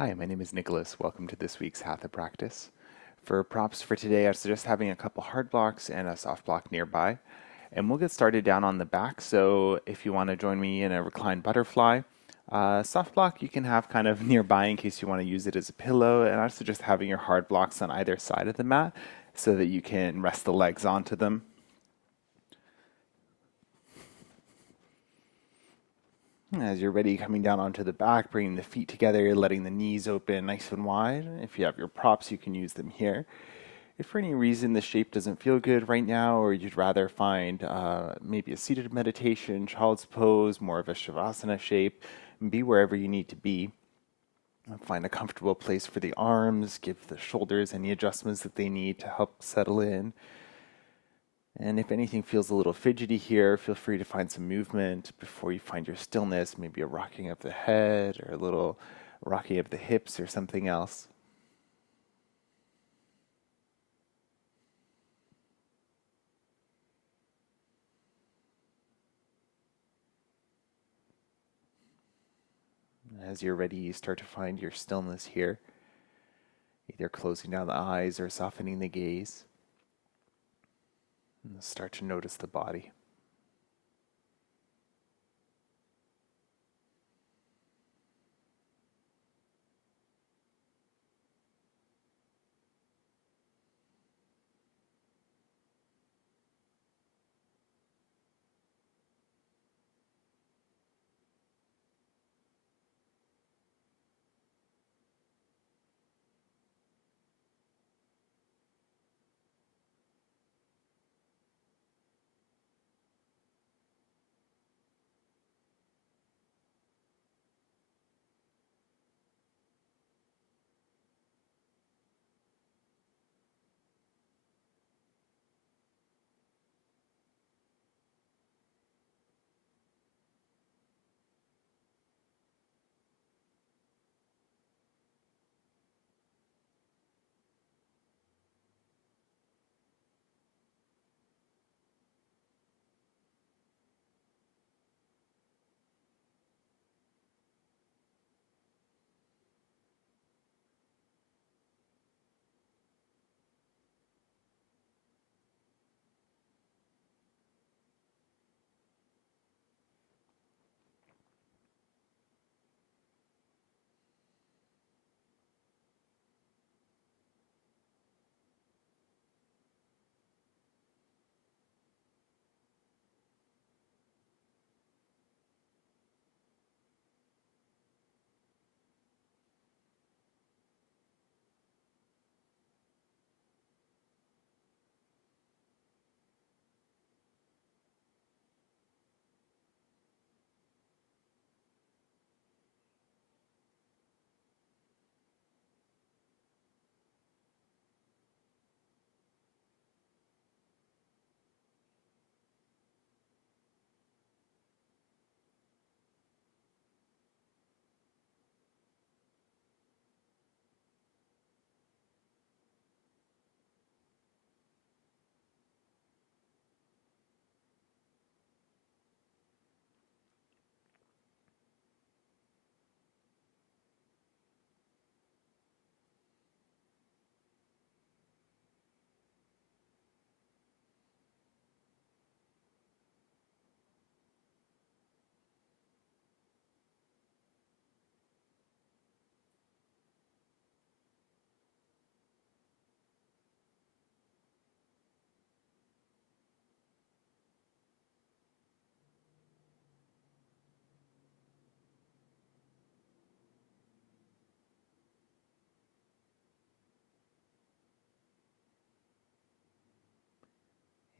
Hi, my name is Nicholas. Welcome to this week's Hatha practice. For props for today, I suggest having a couple hard blocks and a soft block nearby. And we'll get started down on the back. So if you want to join me in a reclined butterfly, soft block you can have kind of nearby in case you want to use it as a pillow. And I suggest having your hard blocks on either side of the mat so that you can rest the legs onto them. As you're ready, coming down onto the back, bringing the feet together, letting the knees open nice and wide. If you have your props, you can use them here. If for any reason the shape doesn't feel good right now, or you'd rather find maybe a seated meditation, child's pose, more of a shavasana shape, be wherever you need to be. Find a comfortable place for the arms, give the shoulders any adjustments that they need to help settle in. And if anything feels a little fidgety here, feel free to find some movement before you find your stillness, maybe a rocking of the head or a little rocking of the hips or something else. As you're ready, you start to find your stillness here, either closing down the eyes or softening the gaze. And start to notice the body.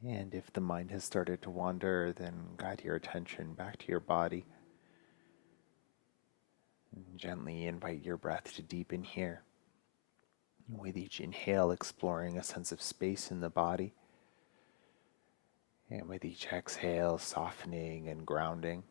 And if the mind has started to wander, then guide your attention back to your body. And gently invite your breath to deepen here. With each inhale, exploring a sense of space in the body. And with each exhale, softening and grounding.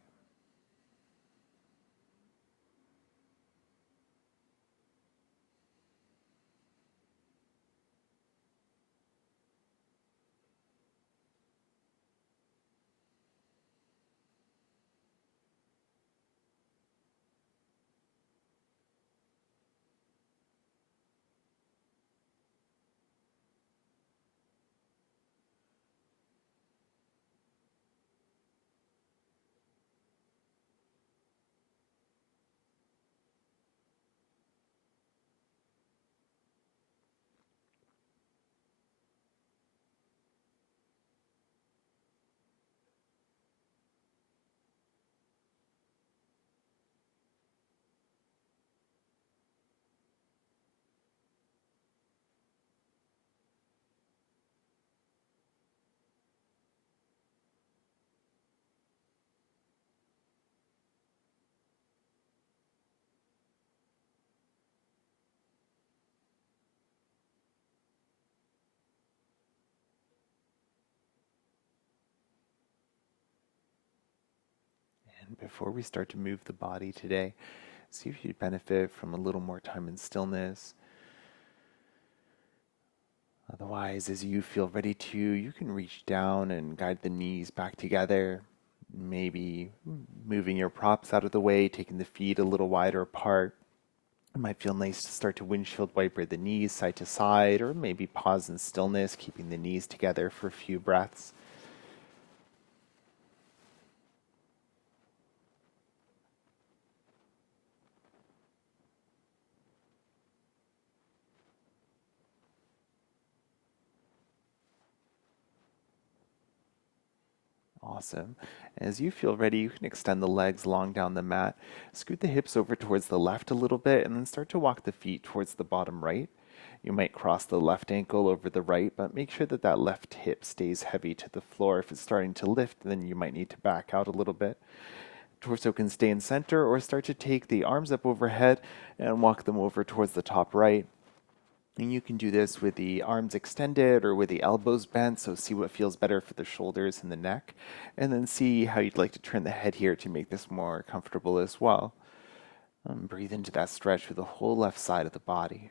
Before we start to move the body today, see if you'd benefit from a little more time in stillness. Otherwise, as you feel ready to, you can reach down and guide the knees back together, maybe moving your props out of the way, taking the feet a little wider apart. It might feel nice to start to windshield wiper the knees side to side, or maybe pause in stillness, keeping the knees together for a few breaths. Awesome. As you feel ready, you can extend the legs long down the mat, scoot the hips over towards the left a little bit, and then start to walk the feet towards the bottom right. You might cross the left ankle over the right, but make sure that that left hip stays heavy to the floor. If it's starting to lift, then you might need to back out a little bit. Torso can stay in center, or start to take the arms up overhead and walk them over towards the top right. And you can do this with the arms extended or with the elbows bent, so see what feels better for the shoulders and the neck, and then see how you'd like to turn the head here to make this more comfortable as well. Breathe into that stretch through the whole left side of the body.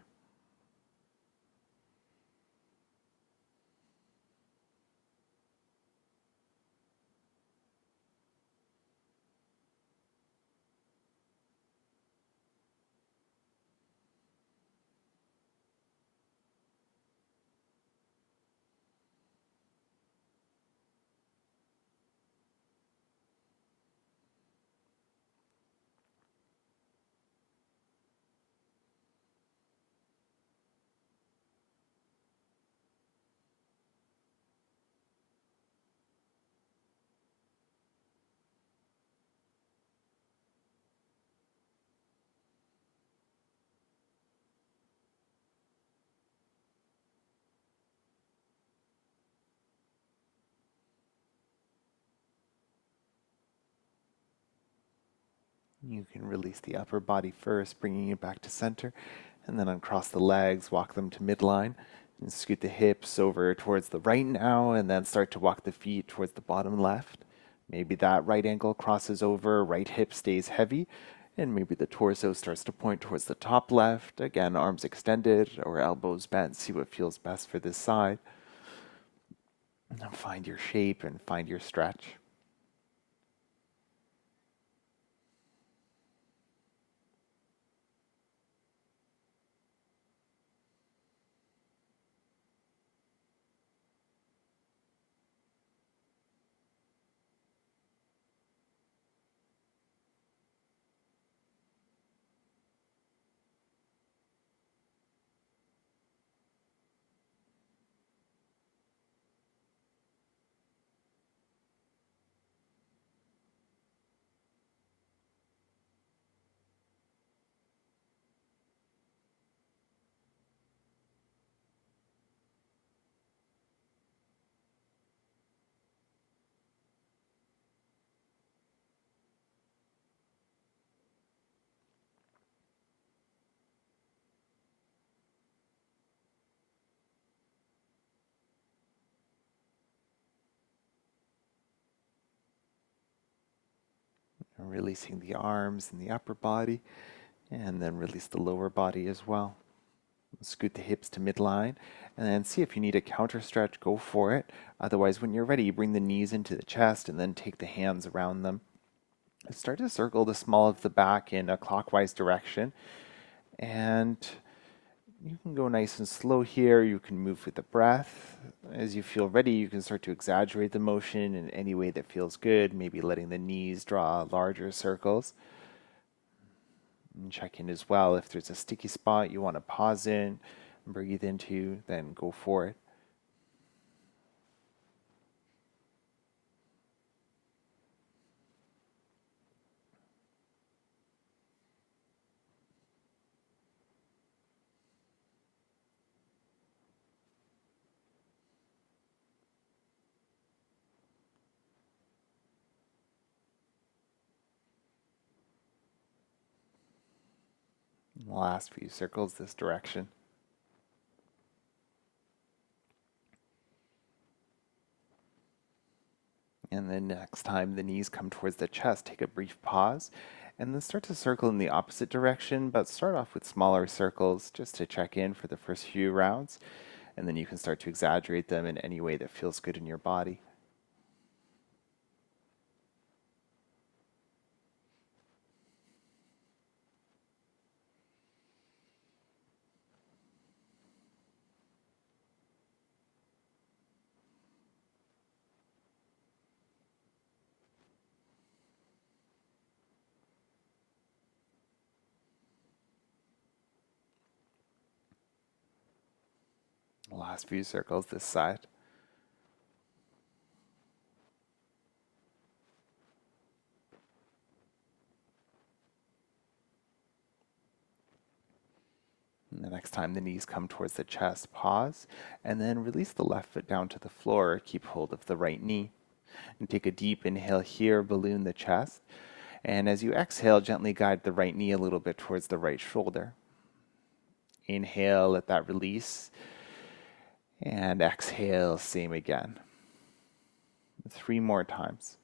You can release the upper body first, bringing it back to center, and then uncross the legs, walk them to midline, and scoot the hips over towards the right now, and then start to walk the feet towards the bottom left. Maybe that right ankle crosses over, right hip stays heavy, and maybe the torso starts to point towards the top left. Again, arms extended or elbows bent. See what feels best for this side. And then find your shape and find your stretch. And releasing the arms and the upper body, and then release the lower body as well. Scoot the hips to midline, and then see if you need a counter stretch, go for it. Otherwise, when you're ready, you bring the knees into the chest and then take the hands around them. Start to circle the small of the back in a clockwise direction, and you can go nice and slow here. You can move with the breath. As you feel ready, you can start to exaggerate the motion in any way that feels good, maybe letting the knees draw larger circles. And check in as well. If there's a sticky spot you want to pause in, breathe into, then go for it. Last few circles this direction. And then next time the knees come towards the chest, take a brief pause and then start to circle in the opposite direction, but start off with smaller circles just to check in for the first few rounds. And then you can start to exaggerate them in any way that feels good in your body. Last few circles this side. And the next time the knees come towards the chest, pause, and then release the left foot down to the floor. Keep hold of the right knee. And take a deep inhale here, balloon the chest. And as you exhale, gently guide the right knee a little bit towards the right shoulder. Inhale, let that release. And exhale, same again. 3 more times.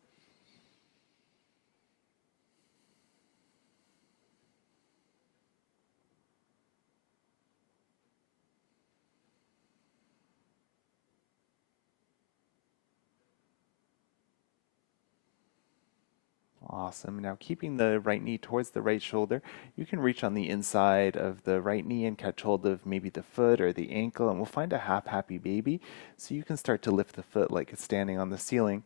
Awesome. Now keeping the right knee towards the right shoulder, you can reach on the inside of the right knee and catch hold of maybe the foot or the ankle, and we'll find a half happy baby. So you can start to lift the foot like it's standing on the ceiling.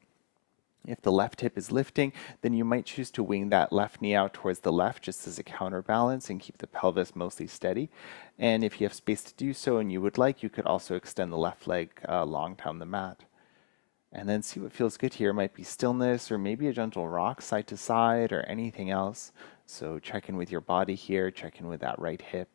If the left hip is lifting, then you might choose to wing that left knee out towards the left just as a counterbalance and keep the pelvis mostly steady. And if you have space to do so and you would like, you could also extend the left leg long down the mat. And then see what feels good here. It might be stillness or maybe a gentle rock side to side or anything else. So check in with your body here, check in with that right hip.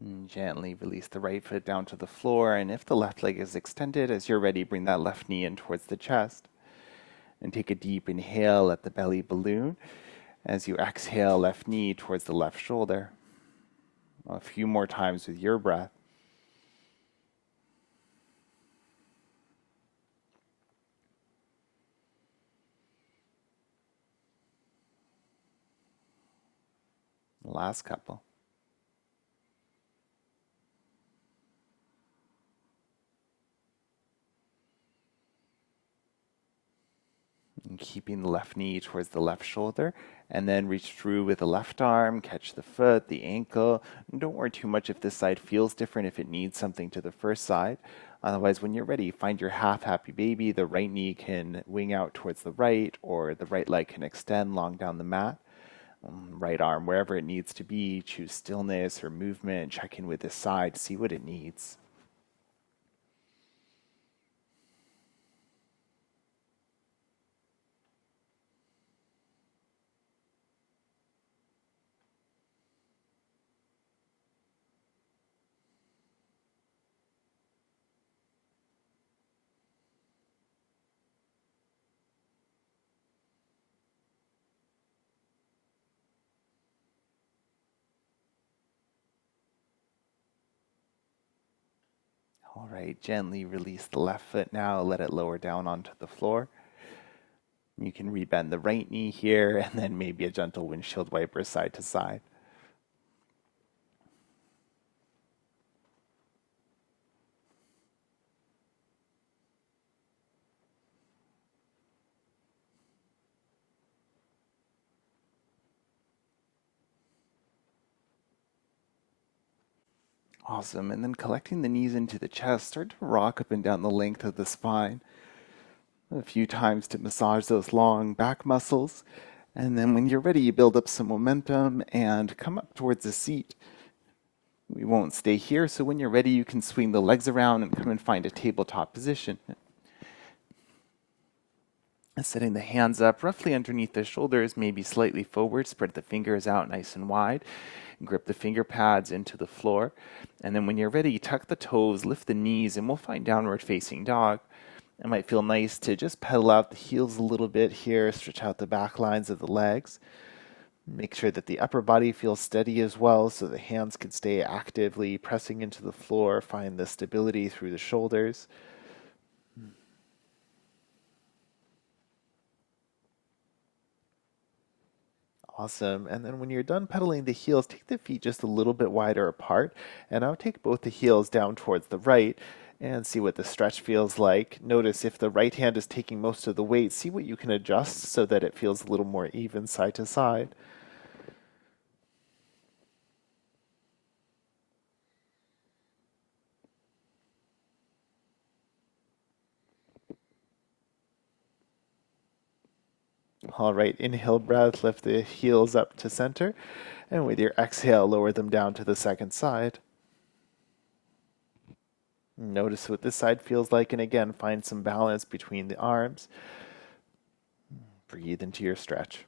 And gently release the right foot down to the floor. And if the left leg is extended, as you're ready, bring that left knee in towards the chest. And take a deep inhale, let the belly balloon. As you exhale, left knee towards the left shoulder. A few more times with your breath. Last couple. And keeping the left knee towards the left shoulder, and then reach through with the left arm, catch the foot, the ankle. And don't worry too much if this side feels different, if it needs something to the first side. Otherwise, when you're ready, find your half happy baby. The right knee can wing out towards the right, or the right leg can extend long down the mat. Right arm, wherever it needs to be, choose stillness or movement, check in with this side, see what it needs. All right, gently release the left foot now, let it lower down onto the floor. You can rebend the right knee here, and then maybe a gentle windshield wiper side to side. Awesome, and then collecting the knees into the chest, start to rock up and down the length of the spine a few times to massage those long back muscles. And then when you're ready, you build up some momentum and come up towards the seat. We won't stay here, so when you're ready, you can swing the legs around and come and find a tabletop position. Setting the hands up roughly underneath the shoulders, maybe slightly forward, spread the fingers out nice and wide, grip the finger pads into the floor. And then when you're ready, tuck the toes, lift the knees, and we'll find downward facing dog. It might feel nice to just pedal out the heels a little bit here, stretch out the back lines of the legs. Make sure that the upper body feels steady as well, so the hands can stay actively pressing into the floor, find the stability through the shoulders. Awesome. And then when you're done pedaling the heels, take the feet just a little bit wider apart. And I'll take both the heels down towards the right and see what the stretch feels like. Notice if the right hand is taking most of the weight, see what you can adjust so that it feels a little more even side to side. All right, inhale breath, lift the heels up to center. And with your exhale, lower them down to the second side. Notice what this side feels like, and again, find some balance between the arms. Breathe into your stretch.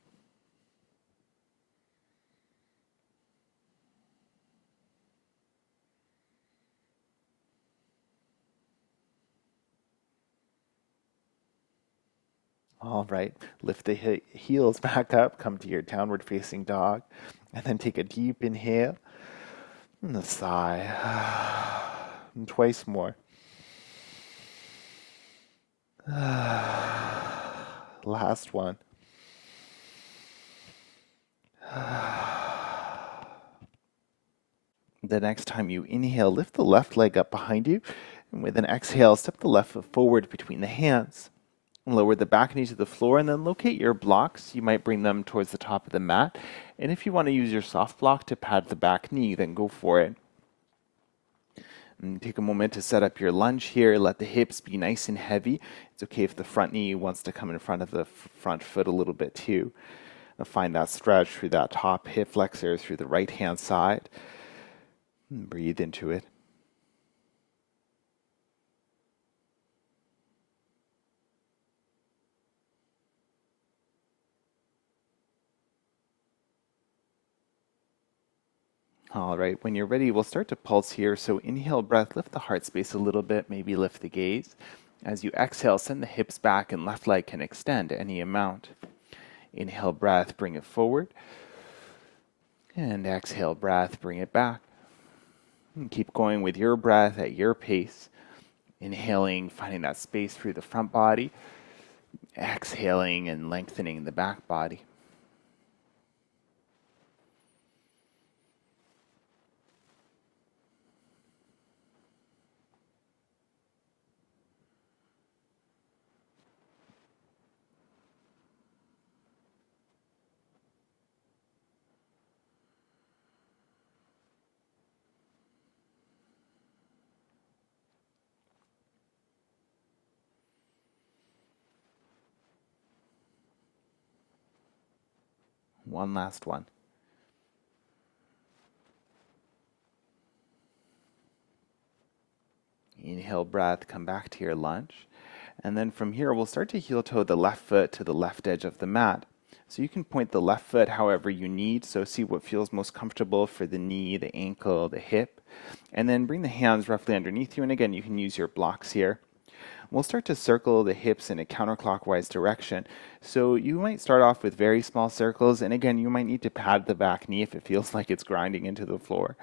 All right, lift the heels back up, come to your downward facing dog, and then take a deep inhale and a sigh. And twice more. Last one. The next time you inhale, lift the left leg up behind you, and with an exhale, step the left foot forward between the hands. Lower the back knee to the floor and then locate your blocks. You might bring them towards the top of the mat. And if you want to use your soft block to pad the back knee, then go for it. And take a moment to set up your lunge here. Let the hips be nice and heavy. It's okay if the front knee wants to come in front of the front foot a little bit too. And find that stretch through that top hip flexor through the right hand side. And breathe into it. All right, when you're ready, we'll start to pulse here. So inhale breath, lift the heart space a little bit, maybe lift the gaze. As you exhale, send the hips back and left leg can extend any amount. Inhale breath, bring it forward. And exhale breath, bring it back. And keep going with your breath at your pace. Inhaling, finding that space through the front body. Exhaling and lengthening the back body. One last one. Inhale breath, come back to your lunge. And then from here, we'll start to heel toe the left foot to the left edge of the mat. So you can point the left foot however you need. So see what feels most comfortable for the knee, the ankle, the hip. And then bring the hands roughly underneath you. And again, you can use your blocks here. We'll start to circle the hips in a counterclockwise direction. So you might start off with very small circles. And again, you might need to pad the back knee if it feels like it's grinding into the floor.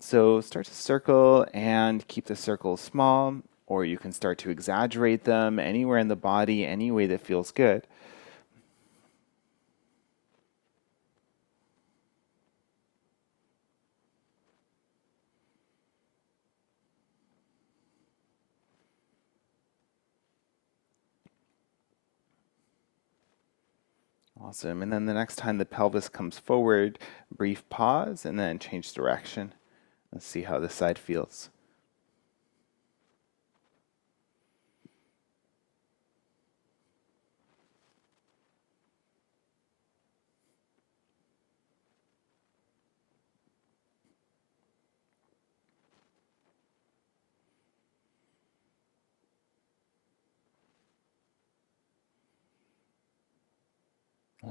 So start to circle and keep the circles small, or you can start to exaggerate them anywhere in the body, any way that feels good. Awesome. And then the next time the pelvis comes forward, brief pause and then change direction. Let's see how this side feels.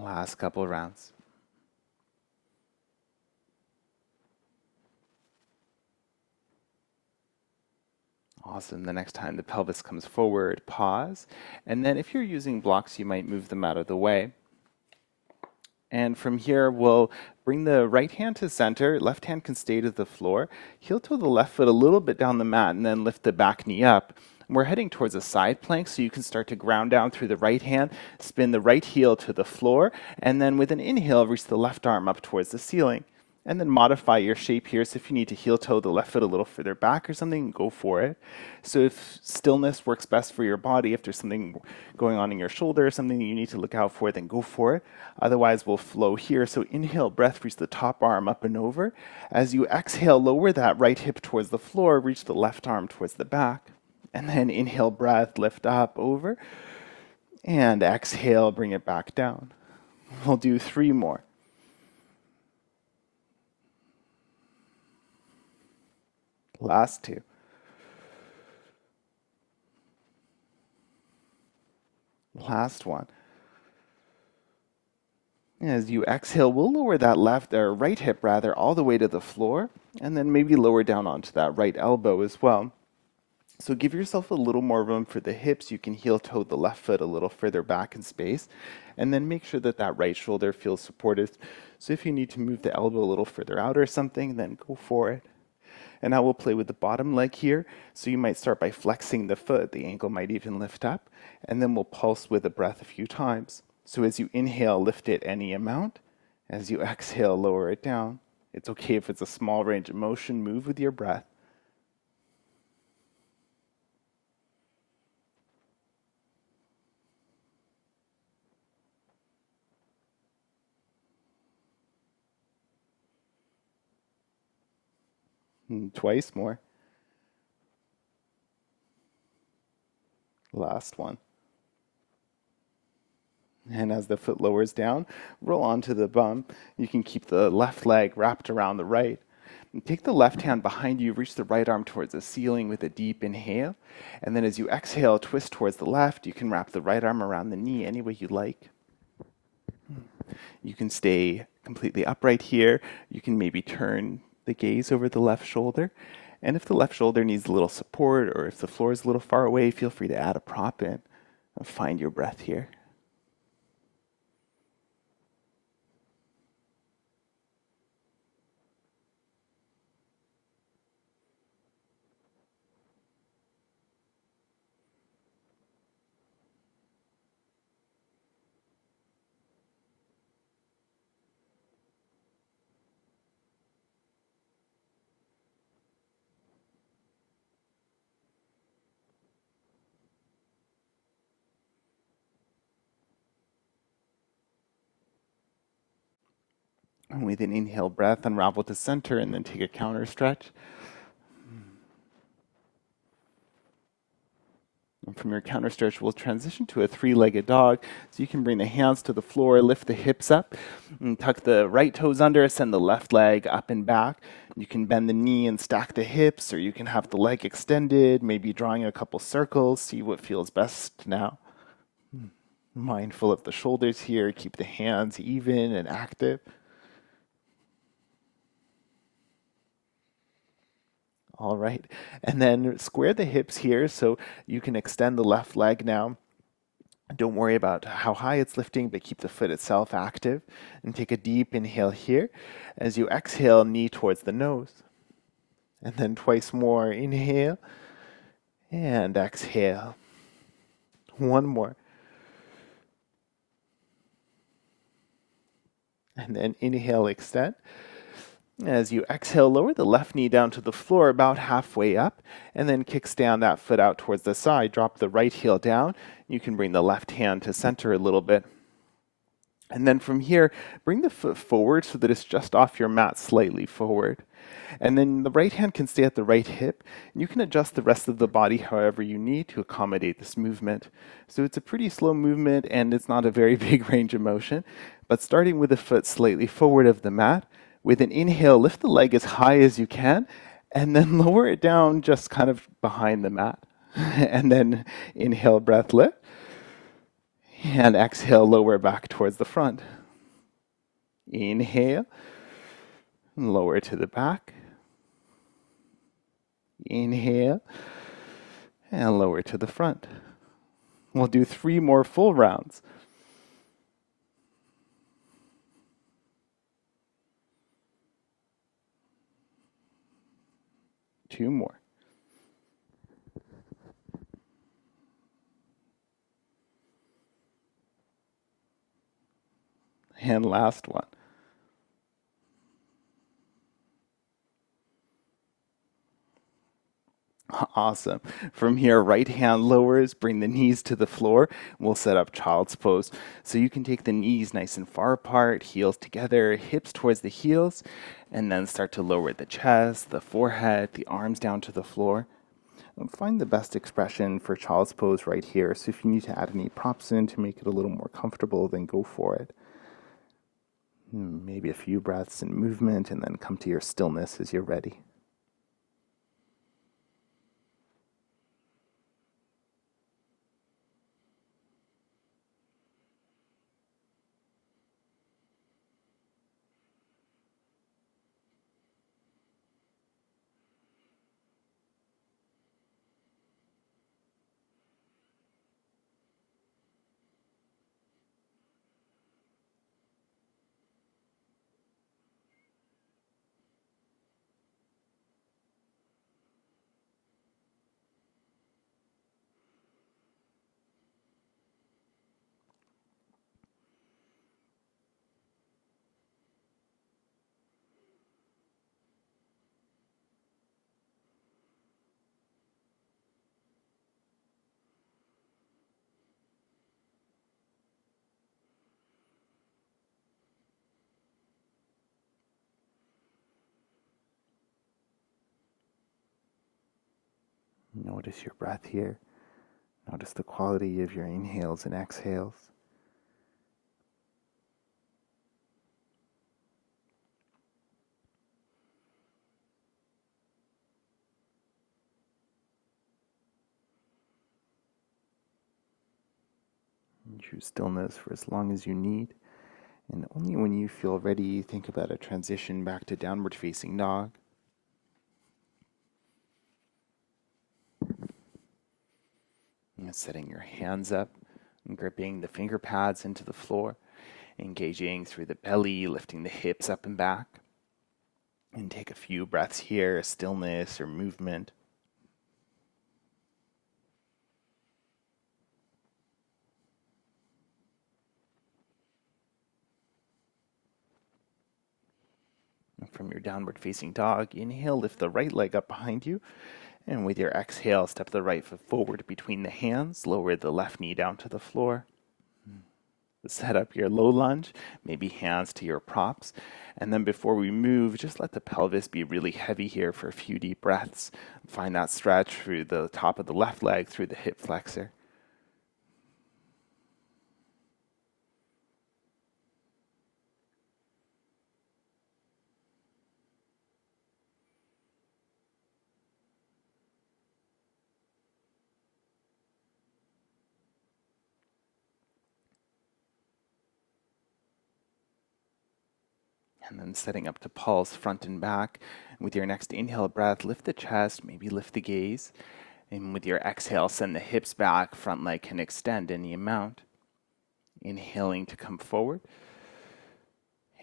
Last couple rounds. Awesome. The next time the pelvis comes forward, pause. And then if you're using blocks, you might move them out of the way. And from here, we'll bring the right hand to center. Left hand can stay to the floor. Heel toe the left foot a little bit down the mat and then lift the back knee up. We're heading towards a side plank, so you can start to ground down through the right hand, spin the right heel to the floor, and then with an inhale, reach the left arm up towards the ceiling. And then modify your shape here. So if you need to heel toe the left foot a little further back or something, go for it. So if stillness works best for your body, if there's something going on in your shoulder or something that you need to look out for, then go for it. Otherwise, we'll flow here. So inhale, breath, reach the top arm up and over. As you exhale, lower that right hip towards the floor, reach the left arm towards the back. And then inhale, breath, lift up, over. And exhale, bring it back down. We'll do 3 more. Last 2. Last one. As you exhale, we'll lower that left or right hip rather all the way to the floor, and then maybe lower down onto that right elbow as well. So give yourself a little more room for the hips. You can heel toe the left foot a little further back in space, and then make sure that that right shoulder feels supported. So if you need to move the elbow a little further out or something, then go for it. And now we'll play with the bottom leg here. So you might start by flexing the foot. The ankle might even lift up. And then we'll pulse with the breath a few times. So as you inhale, lift it any amount. As you exhale, lower it down. It's okay if it's a small range of motion. Move with your breath. And twice more. Last one. And as the foot lowers down, roll onto the bum. You can keep the left leg wrapped around the right. And take the left hand behind you, reach the right arm towards the ceiling with a deep inhale. And then as you exhale, twist towards the left. You can wrap the right arm around the knee any way you like. You can stay completely upright here. You can maybe turn the gaze over the left shoulder. And if the left shoulder needs a little support or if the floor is a little far away, feel free to add a prop in and find your breath here. And with an inhale breath, unravel to center and then take a counter stretch. And from your counter stretch, we'll transition to a 3-legged dog. So you can bring the hands to the floor, lift the hips up, and tuck the right toes under, send the left leg up and back. You can bend the knee and stack the hips, or you can have the leg extended, maybe drawing a couple circles, see what feels best now. Mindful of the shoulders here, keep the hands even and active. All right, and then square the hips here so you can extend the left leg now. Don't worry about how high it's lifting, but keep the foot itself active. And take a deep inhale here. As you exhale, knee towards the nose. And then twice more, inhale and exhale. One more. And then inhale, extend. As you exhale, lower the left knee down to the floor about halfway up, and then kickstand that foot out towards the side. Drop the right heel down. You can bring the left hand to center a little bit. And then from here, bring the foot forward so that it's just off your mat, slightly forward. And then the right hand can stay at the right hip. And you can adjust the rest of the body however you need to accommodate this movement. So it's a pretty slow movement, and it's not a very big range of motion. But starting with the foot slightly forward of the mat, with an inhale, lift the leg as high as you can, and then lower it down just kind of behind the mat. And then inhale, breath, lift. And exhale, lower back towards the front. Inhale, lower to the back. Inhale, and lower to the front. We'll do 3 more full rounds. Two more. And last one. Awesome. From here, right hand lowers, bring the knees to the floor. We'll set up child's pose. So you can take the knees nice and far apart, heels together, hips towards the heels, and then start to lower the chest, the forehead, the arms down to the floor. And find the best expression for child's pose right here. So if you need to add any props in to make it a little more comfortable, then go for it. Maybe a few breaths and movement, and then come to your stillness as you're ready. Notice your breath here. Notice the quality of your inhales and exhales. Choose stillness for as long as you need. And only when you feel ready, think about a transition back to downward facing dog. And setting your hands up and gripping the finger pads into the floor, engaging through the belly, lifting the hips up and back. And take a few breaths here, stillness or movement. From your downward facing dog, inhale, lift the right leg up behind you. And with your exhale, step the right foot forward between the hands, lower the left knee down to the floor. Set up your low lunge, maybe hands to your props. And then before we move, just let the pelvis be really heavy here for a few deep breaths. Find that stretch through the top of the left leg, through the hip flexor. And then setting up to pulse front and back. With your next inhale breath, lift the chest, maybe lift the gaze. And with your exhale, send the hips back, front leg can extend any amount. Inhaling to come forward.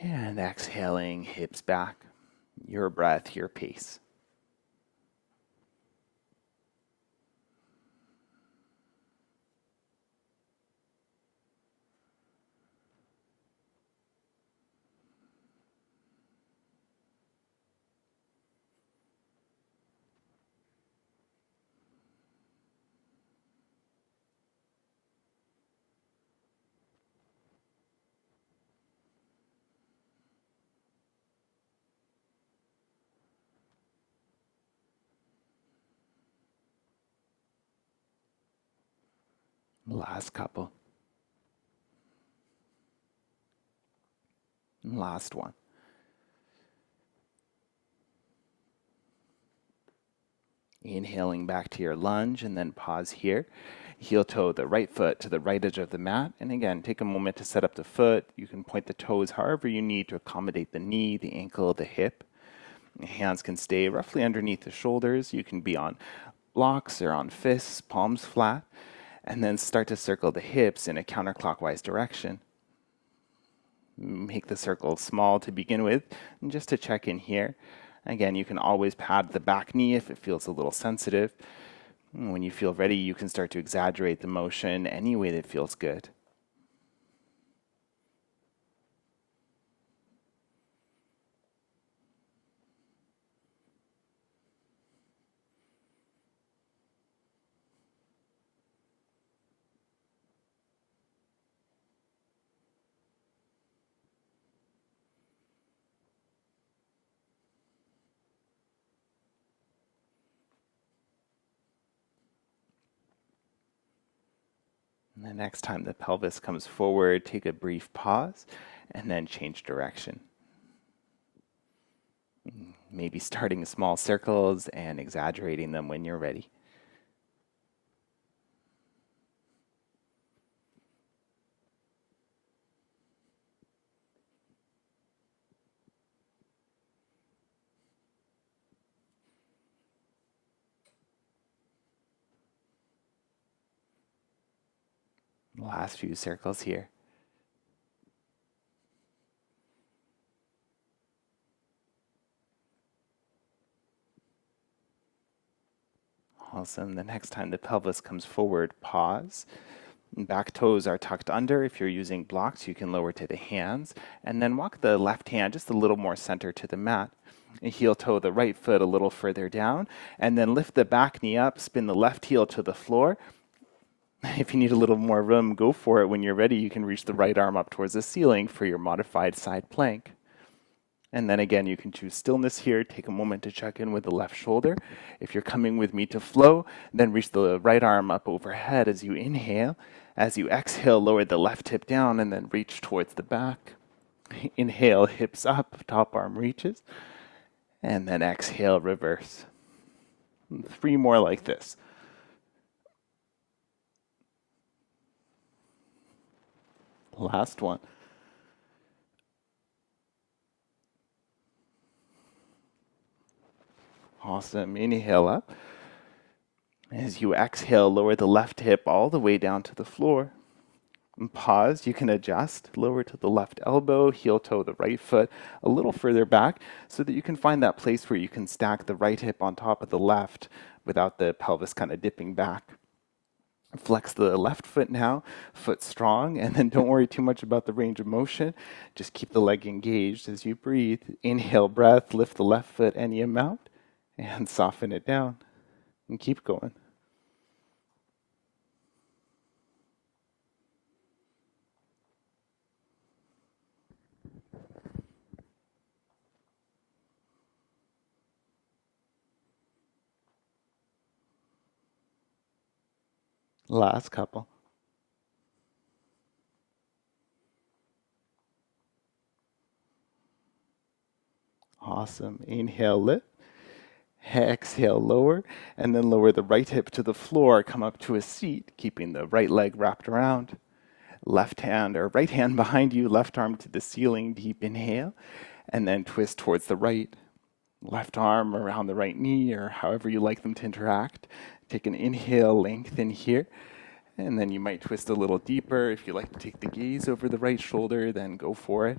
And exhaling, hips back. Your breath, your pace. Last couple. Last one. Inhaling back to your lunge and then pause here. Heel toe the right foot to the right edge of the mat. And again, take a moment to set up the foot. You can point the toes however you need to accommodate the knee, the ankle, the hip. Hands can stay roughly underneath the shoulders. You can be on blocks or on fists, palms flat, and then start to circle the hips in a counterclockwise direction. Make the circle small to begin with, and just to check in here. Again, you can always pad the back knee if it feels a little sensitive. When you feel ready, you can start to exaggerate the motion any way that feels good. And the next time the pelvis comes forward, take a brief pause and then change direction. Maybe starting small circles and exaggerating them when you're ready. Last few circles here. Awesome. The next time the pelvis comes forward, pause. Back toes are tucked under. If you're using blocks, you can lower to the hands. And then walk the left hand just a little more center to the mat. And heel toe the right foot a little further down. And then lift the back knee up, spin the left heel to the floor. If you need a little more room, go for it. When you're ready, you can reach the right arm up towards the ceiling for your modified side plank. And then again, you can choose stillness here. Take a moment to check in with the left shoulder. If you're coming with me to flow, then reach the right arm up overhead as you inhale. As you exhale, lower the left hip down and then reach towards the back. Inhale, hips up, top arm reaches. And then exhale, reverse. 3 more like this. Last one. Awesome. Inhale up. As you exhale, lower the left hip all the way down to the floor. And pause. You can adjust. Lower to the left elbow, heel toe the right foot a little further back so that you can find that place where you can stack the right hip on top of the left without the pelvis kind of dipping back. Flex the left foot now, foot strong, and then don't worry too much about the range of motion. Just keep the leg engaged as you breathe. Inhale, breath, lift the left foot any amount, and soften it down. And keep going. Last couple. Awesome. Inhale, lift. Exhale, lower. And then lower the right hip to the floor. Come up to a seat, keeping the right leg wrapped around. Left hand or right hand behind you, left arm to the ceiling. Deep inhale. And then twist towards the right. Left arm around the right knee, or however you like them to interact. Take an inhale, lengthen here. And then you might twist a little deeper. If you like to take the gaze over the right shoulder, then go for it.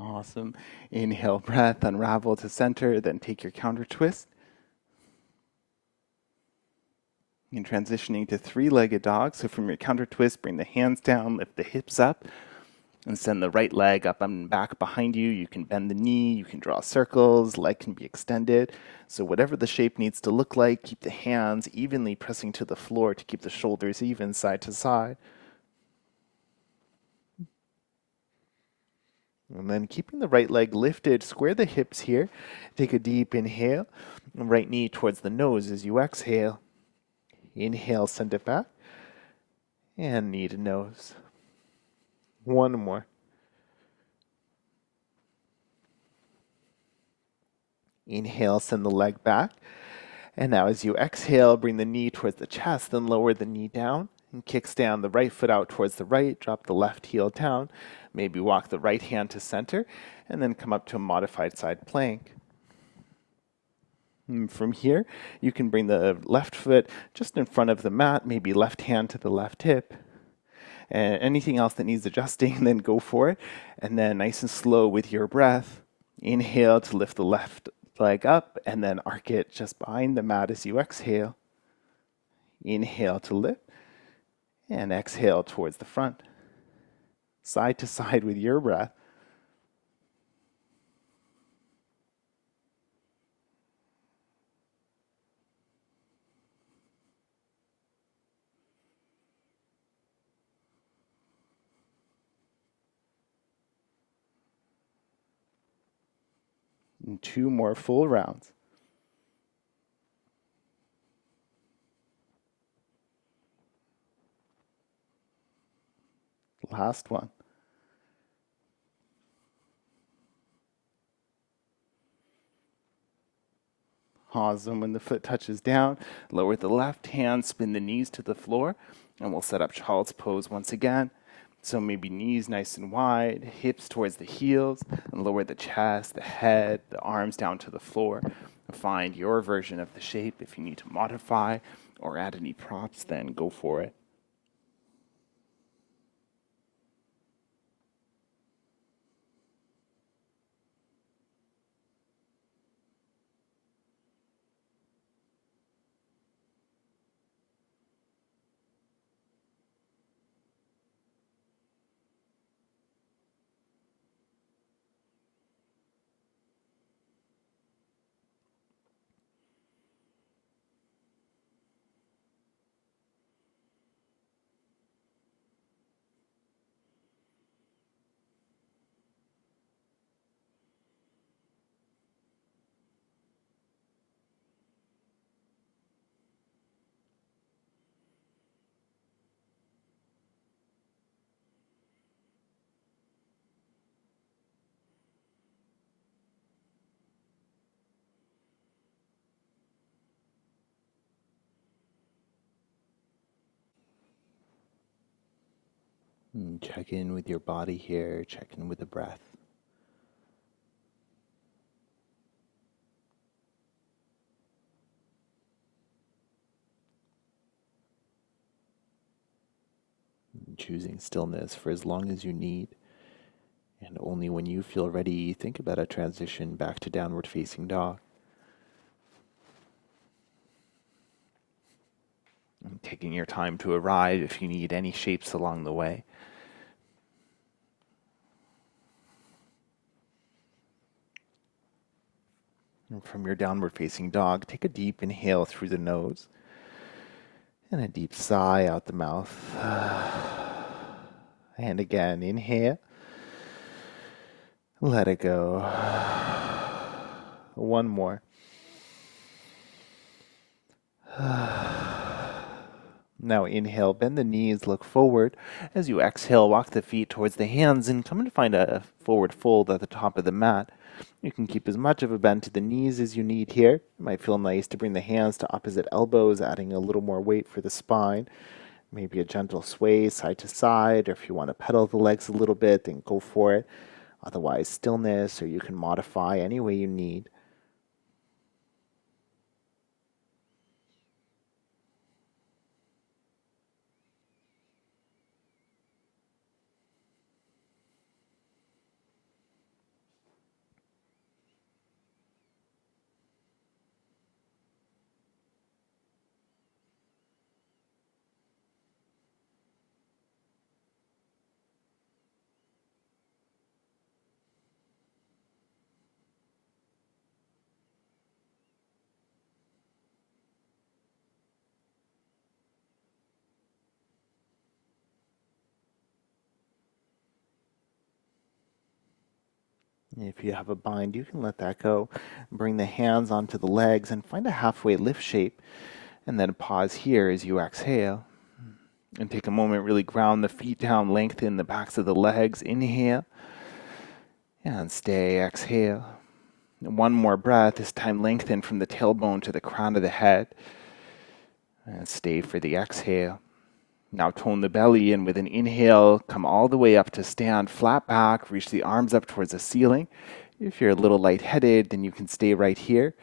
Awesome. Inhale, breath, unravel to center, then take your counter twist. And transitioning to 3-legged dog. So from your counter twist, bring the hands down, lift the hips up. And send the right leg up and back behind you. You can bend the knee, you can draw circles, leg can be extended. So whatever the shape needs to look like, keep the hands evenly pressing to the floor to keep the shoulders even side to side. And then keeping the right leg lifted, square the hips here. Take a deep inhale. Right knee towards the nose as you exhale. Inhale, send it back. And knee to nose. One more. Inhale, send the leg back. And now as you exhale, bring the knee towards the chest, then lower the knee down and kicks down the right foot out towards the right. Drop the left heel down. Maybe walk the right hand to center and then come up to a modified side plank. And from here, you can bring the left foot just in front of the mat, maybe left hand to the left hip. And anything else that needs adjusting, then go for it. And then nice and slow with your breath, inhale to lift the left leg up and then arc it just behind the mat as you exhale. Inhale to lift and exhale towards the front. Side to side with your breath. And 2 more full rounds. Last one. Awesome. When the foot touches down, lower the left hand, spin the knees to the floor, and we'll set up child's pose once again. So maybe knees nice and wide, hips towards the heels, and lower the chest, the head, the arms down to the floor. Find your version of the shape. If you need to modify or add any props, then go for it. And check in with your body here, check in with the breath. Choosing stillness for as long as you need. And only when you feel ready, think about a transition back to downward facing dog. And taking your time to arrive if you need any shapes along the way. And from your downward facing dog, take a deep inhale through the nose and a deep sigh out the mouth. And again, inhale. Let it go. One more. Now inhale, bend the knees, look forward. As you exhale, walk the feet towards the hands and come and find a forward fold at the top of the mat. You can keep as much of a bend to the knees as you need here. It might feel nice to bring the hands to opposite elbows, adding a little more weight for the spine. Maybe a gentle sway side to side, or if you want to pedal the legs a little bit, then go for it. Otherwise, stillness, or you can modify any way you need. If you have a bind, you can let that go. Bring the hands onto the legs and find a halfway lift shape. And then pause here as you exhale. And take a moment, really ground the feet down, lengthen the backs of the legs. Inhale. And stay, exhale. And one more breath, this time lengthen from the tailbone to the crown of the head. And stay for the exhale. Now tone the belly, and with an inhale, come all the way up to stand, flat back, reach the arms up towards the ceiling. If you're a little lightheaded, then you can stay right here.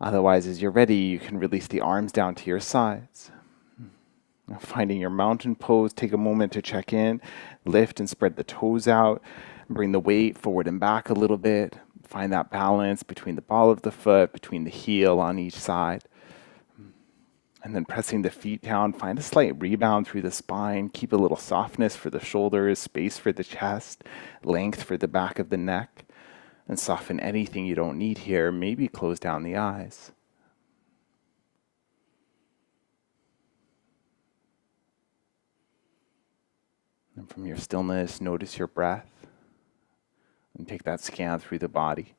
Otherwise, as you're ready, you can release the arms down to your sides. Now, finding your mountain pose, take a moment to check in, lift and spread the toes out, bring the weight forward and back a little bit. Find that balance between the ball of the foot, between the heel on each side. And then pressing the feet down, find a slight rebound through the spine. Keep a little softness for the shoulders, space for the chest, length for the back of the neck. And soften anything you don't need here. Maybe close down the eyes. And from your stillness, notice your breath. And take that scan through the body.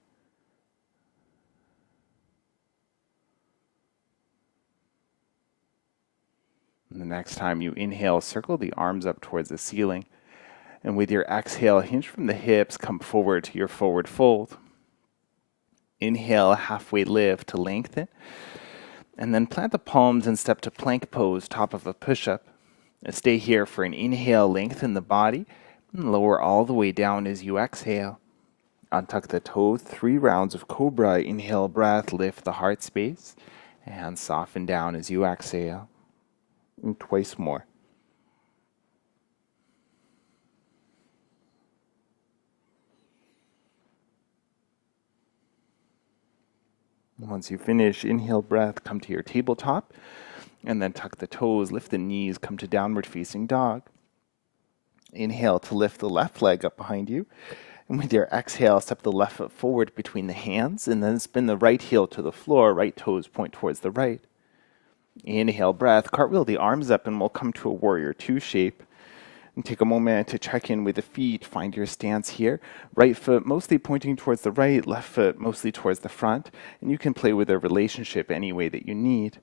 And the next time you inhale, circle the arms up towards the ceiling. And with your exhale, hinge from the hips, come forward to your forward fold. Inhale, halfway lift to lengthen. And then plant the palms and step to plank pose, top of a push-up. And stay here for an inhale, lengthen the body. And lower all the way down as you exhale. Untuck the toes, 3 rounds of cobra. Inhale, breath, lift the heart space. And soften down as you exhale. And twice more. Once you finish, inhale, breath, come to your tabletop, and then tuck the toes, lift the knees, come to downward facing dog. Inhale to lift the left leg up behind you, and with your exhale, step the left foot forward between the hands, and then spin the right heel to the floor, right toes point towards the right. Inhale, breath, cartwheel the arms up, and we'll come to a warrior 2 shape. And take a moment to check in with the feet, find your stance here. Right foot mostly pointing towards the right, left foot mostly towards the front. And you can play with a relationship any way that you need.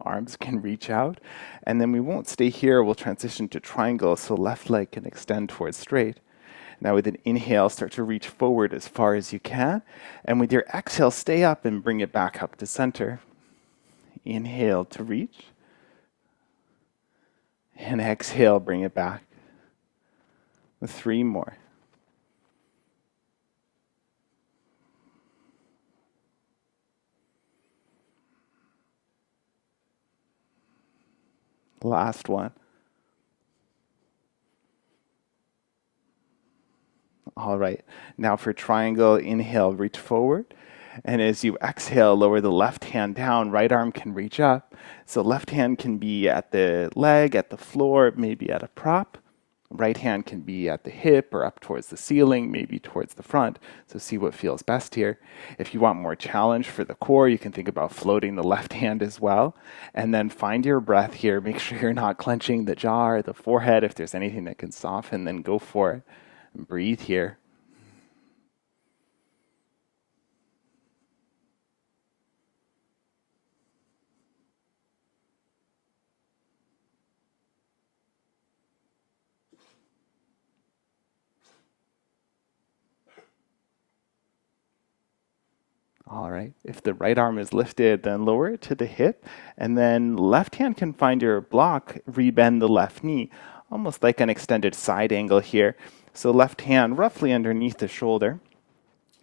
Arms can reach out. And then we won't stay here, we'll transition to triangle, so left leg can extend towards straight. Now with an inhale, start to reach forward as far as you can. And with your exhale, stay up and bring it back up to center. Inhale to reach. And exhale, bring it back. 3 more. Last one. All right. Now for triangle, inhale, reach forward. And as you exhale, lower the left hand down, right arm can reach up. So left hand can be at the leg, at the floor, maybe at a prop. Right hand can be at the hip or up towards the ceiling, maybe towards the front. So see what feels best here. If you want more challenge for the core, you can think about floating the left hand as well. And then find your breath here. Make sure you're not clenching the jaw or the forehead. If there's anything that can soften, then go for it. And breathe here. All right. If the right arm is lifted, then lower it to the hip. And then left hand can find your block, rebend the left knee, almost like an extended side angle here. So left hand roughly underneath the shoulder.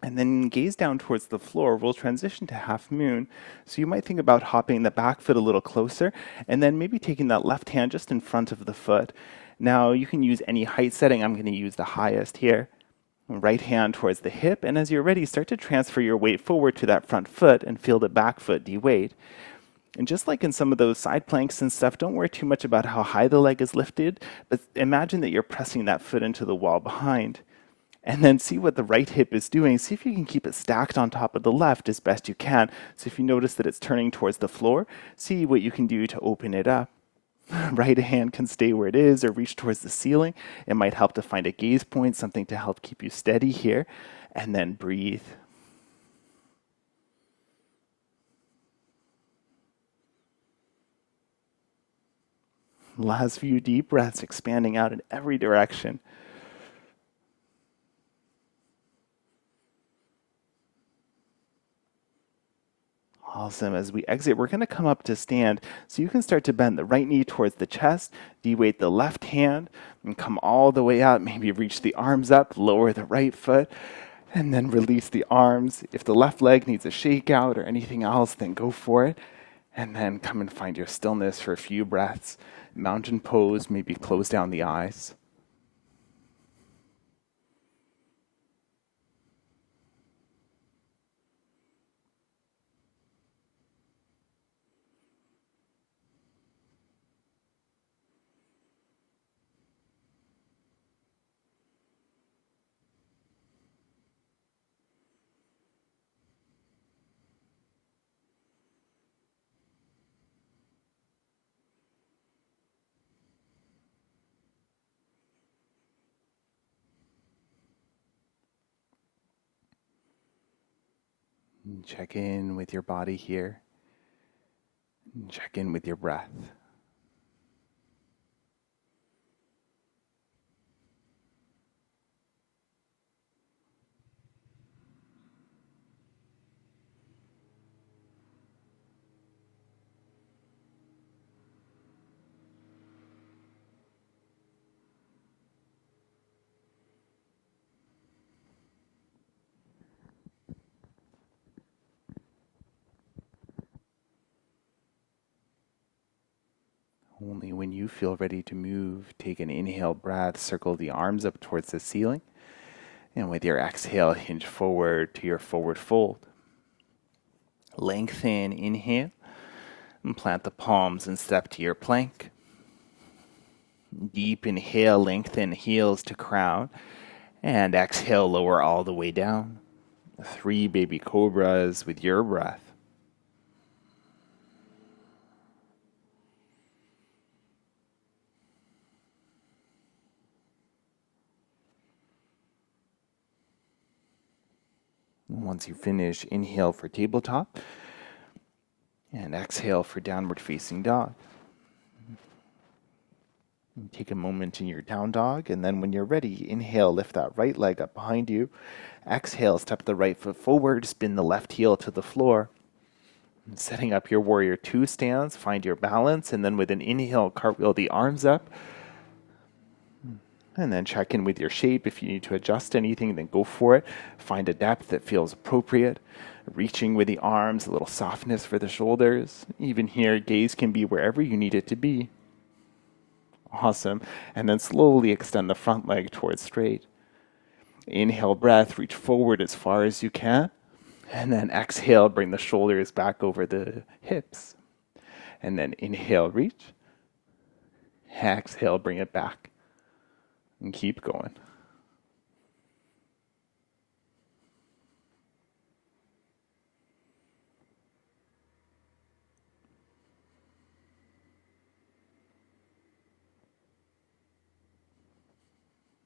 And then gaze down towards the floor. We'll transition to half moon. So you might think about hopping the back foot a little closer, and then maybe taking that left hand just in front of the foot. Now you can use any height setting. I'm going to use the highest here. Right hand towards the hip, and as you're ready, start to transfer your weight forward to that front foot and feel the back foot de-weight. And just like in some of those side planks and stuff, don't worry too much about how high the leg is lifted, but imagine that you're pressing that foot into the wall behind. And then see what the right hip is doing. See if you can keep it stacked on top of the left as best you can. So if you notice that it's turning towards the floor, see what you can do to open it up. Right hand can stay where it is or reach towards the ceiling. It might help to find a gaze point, something to help keep you steady here. and then breathe. Last few deep breaths, expanding out in every direction. Awesome. As we exit, we're going to come up to stand. So you can start to bend the right knee towards the chest, de-weight the left hand, and come all the way out. Maybe reach the arms up, lower the right foot, and then release the arms. If the left leg needs a shake out or anything else, then go for it. And then come and find your stillness for a few breaths. Mountain pose, maybe close down the eyes. And check in with your body here. And check in with your breath. Only when you feel ready to move, take an inhale breath, circle the arms up towards the ceiling. And with your exhale, hinge forward to your forward fold. Lengthen, inhale, and plant the palms and step to your plank. Deep inhale, lengthen heels to crown. And exhale, lower all the way down. 3 baby cobras with your breath. Once you finish, inhale for tabletop and exhale for downward facing dog. Take a moment in your down dog, and then when you're ready, inhale, lift that right leg up behind you. Exhale, step the right foot forward, spin the left heel to the floor. Setting up your warrior 2 stance, find your balance, and then with an inhale, cartwheel the arms up. And then check in with your shape. If you need to adjust anything, then go for it. Find a depth that feels appropriate. Reaching with the arms, a little softness for the shoulders. Even here, gaze can be wherever you need it to be. Awesome. And then slowly extend the front leg towards straight. Inhale, breath, reach forward as far as you can. And then exhale, bring the shoulders back over the hips. And then inhale, reach. Exhale, bring it back. And keep going.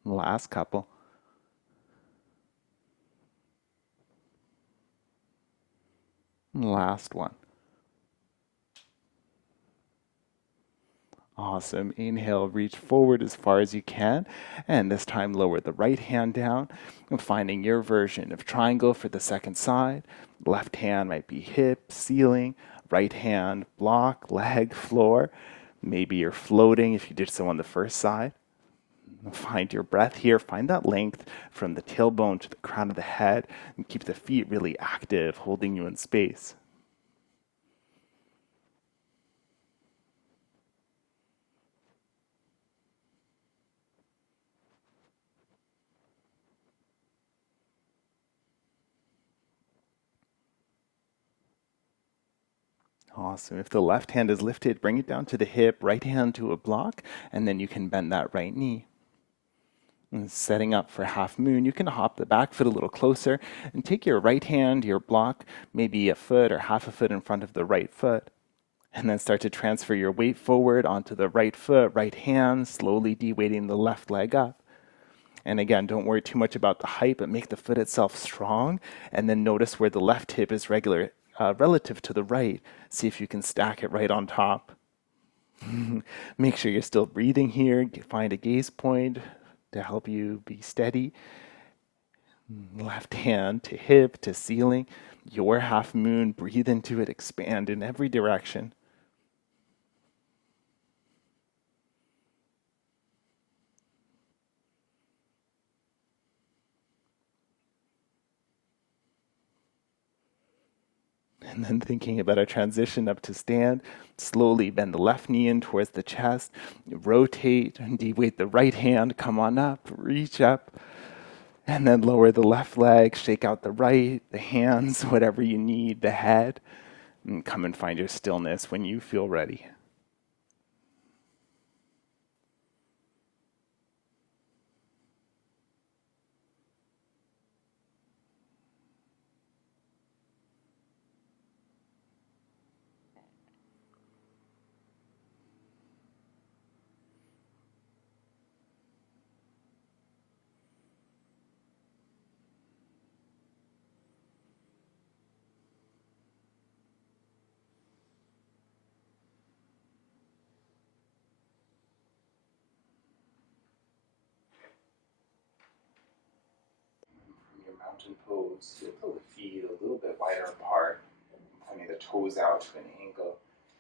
Last couple. Last one. Awesome. Inhale, reach forward as far as you can. And this time lower the right hand down. And finding your version of triangle for the second side. Left hand might be hip, ceiling. Right hand, block, leg, floor. Maybe you're floating if you did so on the first side. Find your breath here. Find that length from the tailbone to the crown of the head. And keep the feet really active, holding you in space. Awesome. If the left hand is lifted, bring it down to the hip, right hand to a block, and then you can bend that right knee. And setting up for half moon, you can hop the back foot a little closer and take your right hand, your block, maybe a foot or half a foot in front of the right foot. And then start to transfer your weight forward onto the right foot, right hand, slowly de-weighting the left leg up. And again, don't worry too much about the height, but make the foot itself strong. And then notice where the left hip is relative to the right. See if you can stack it right on top. Make sure you're still breathing here. Find a gaze point to help you be steady. Left hand to hip to ceiling. Your half moon, breathe into it, expand in every direction. And then thinking about a transition up to stand, slowly bend the left knee in towards the chest, rotate, de-weight the right hand, come on up, reach up, and then lower the left leg, shake out the right, the hands, whatever you need, the head, and come and find your stillness when you feel ready. From your mountain pose, you'll pull the feet a little bit wider apart, pointing the toes out to an angle.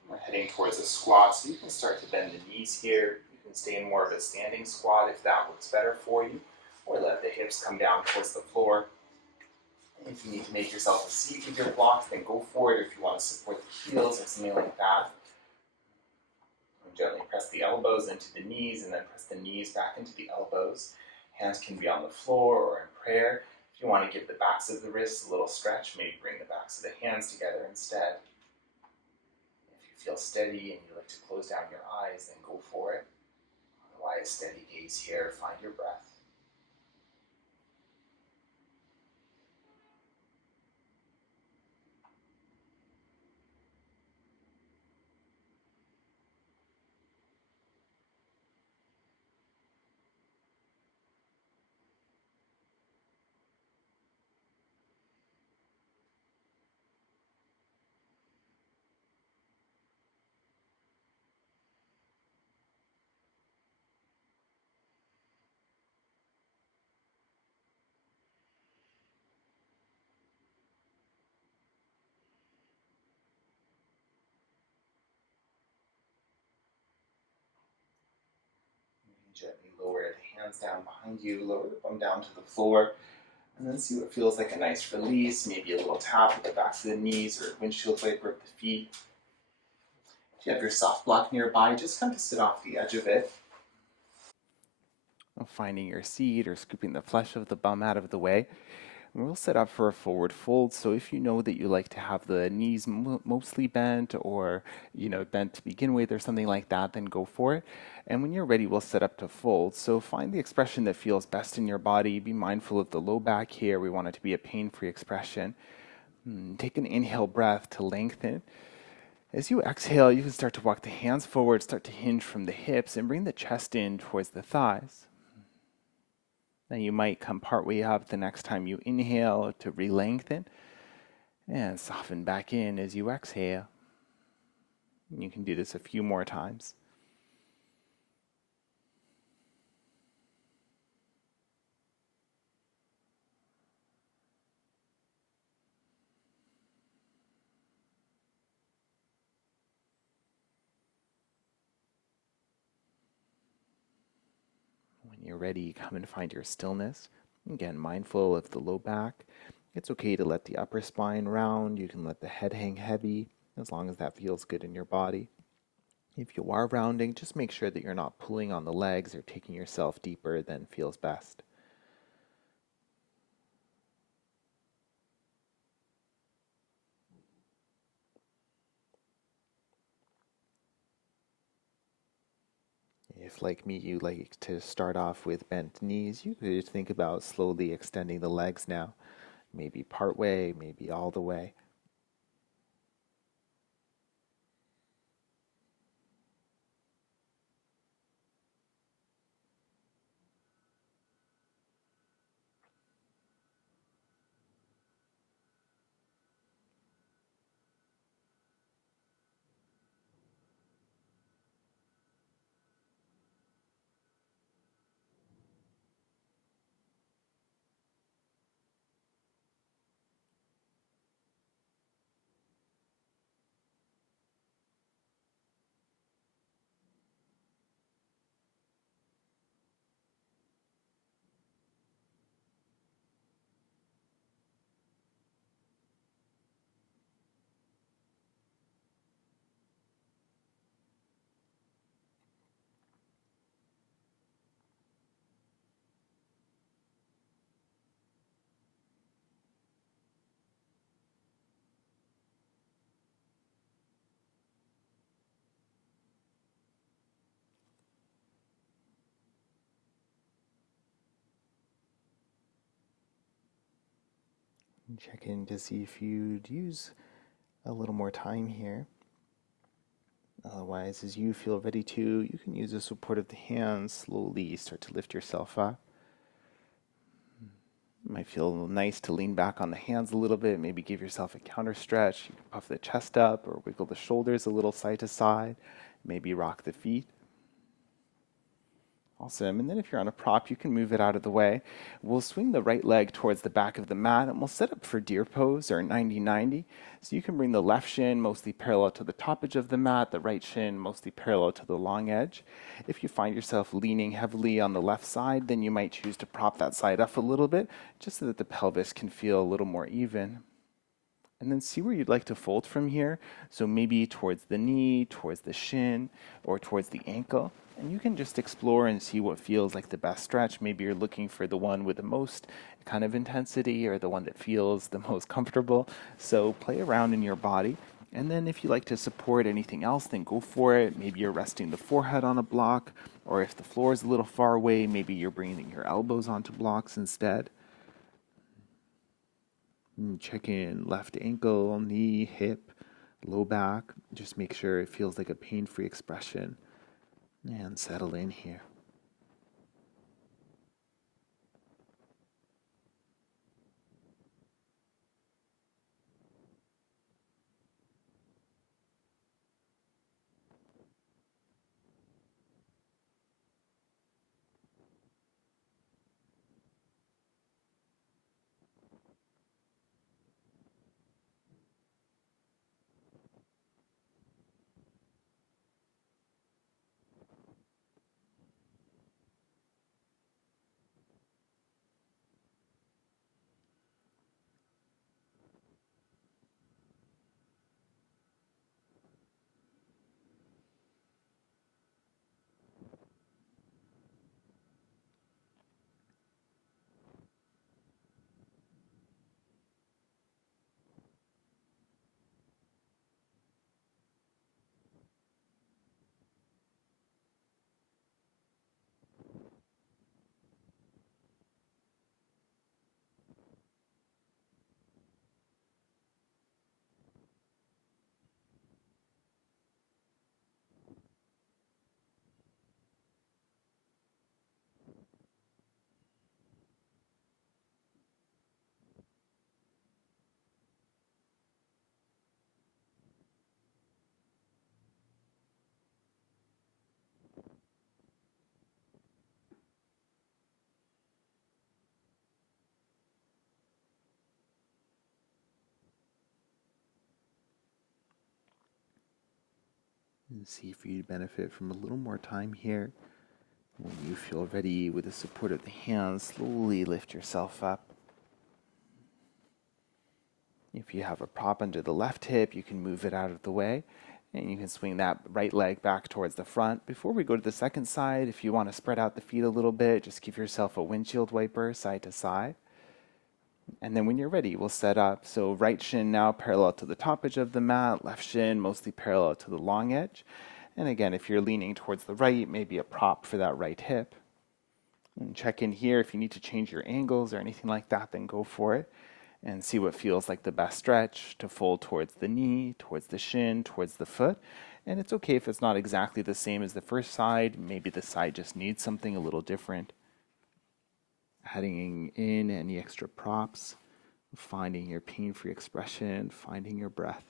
We're heading towards a squat, so you can start to bend the knees here. You can stay in more of a standing squat if that works better for you, or let the hips come down towards the floor. If you need to make yourself a seat with your blocks, then go for it. If you want to support the heels or something like that, and gently press the elbows into the knees and then press the knees back into the elbows. Hands can be on the floor or in prayer. If you want to give the backs of the wrists a little stretch, maybe bring the backs of the hands together instead. If you feel steady and you like to close down your eyes, then go for it. Otherwise, steady gaze here, find your breath. Gently lower the hands down behind you, lower the bum down to the floor, and then see what feels like a nice release, maybe a little tap with the backs of the knees or a windshield wiper of the feet. If you have your soft block nearby, just come to sit off the edge of it. Finding your seat or scooping the flesh of the bum out of the way. And we'll set up for a forward fold. So if you know that you like to have the knees mostly bent or, bent to begin with or something like that, then go for it. And when you're ready, we'll set up to fold. So find the expression that feels best in your body. Be mindful of the low back here. We want it to be a pain-free expression. Take an inhale breath to lengthen. As you exhale, you can start to walk the hands forward, start to hinge from the hips, and bring the chest in towards the thighs. Then you might come partway up the next time you inhale to re-lengthen and soften back in as you exhale. You can do this a few more times. When you're ready, come and find your stillness. Again, mindful of the low back. It's okay to let the upper spine round. You can let the head hang heavy as long as that feels good in your body. If you are rounding, just make sure that you're not pulling on the legs or taking yourself deeper than feels best. If, like me, you like to start off with bent knees, you could think about slowly extending the legs now. Maybe part way, maybe all the way. Check in to see if you'd use a little more time here. Otherwise, as you feel ready to, you can use the support of the hands, slowly start to lift yourself up. It might feel nice to lean back on the hands a little bit, maybe give yourself a counter stretch. You can puff the chest up or wiggle the shoulders a little side to side, maybe rock the feet. Awesome. And then if you're on a prop, you can move it out of the way. We'll swing the right leg towards the back of the mat and we'll set up for deer pose or 90-90. So you can bring the left shin mostly parallel to the top edge of the mat, the right shin mostly parallel to the long edge. If you find yourself leaning heavily on the left side, then you might choose to prop that side up a little bit just so that the pelvis can feel a little more even. And then see where you'd like to fold from here. So maybe towards the knee, towards the shin, or towards the ankle. And you can just explore and see what feels like the best stretch. Maybe you're looking for the one with the most kind of intensity or the one that feels the most comfortable. So play around in your body. And then if you like to support anything else, then go for it. Maybe you're resting the forehead on a block, or if the floor is a little far away, maybe you're bringing your elbows onto blocks instead. And check in left ankle, knee, hip, low back. Just make sure it feels like a pain-free expression. And settle in here. And see if you'd benefit from a little more time here. When you feel ready with the support of the hands, slowly lift yourself up. If you have a prop under the left hip, you can move it out of the way. And you can swing that right leg back towards the front. Before we go to the second side, if you want to spread out the feet a little bit, just give yourself a windshield wiper side to side. And then when you're ready, we'll set up. So right shin now parallel to the top edge of the mat, left shin mostly parallel to the long edge. And again, if you're leaning towards the right, maybe a prop for that right hip. And check in here. If you need to change your angles or anything like that, then go for it. And see what feels like the best stretch to fold towards the knee, towards the shin, towards the foot. And it's okay if it's not exactly the same as the first side. Maybe the side just needs something a little different. Adding in any extra props, finding your pain-free expression, finding your breath.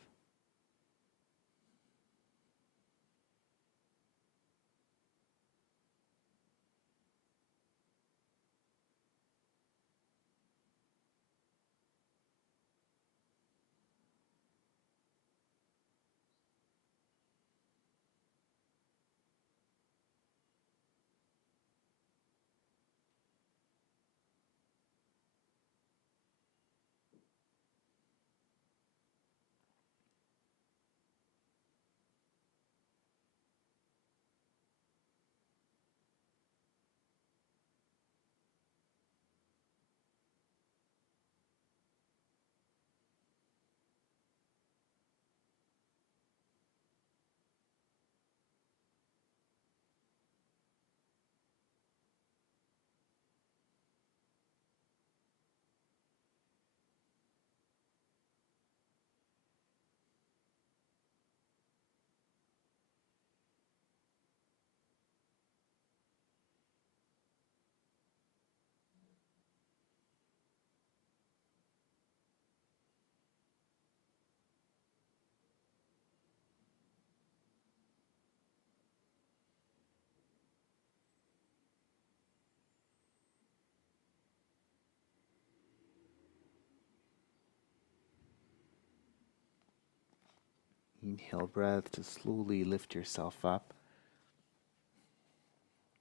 Inhale breath to slowly lift yourself up.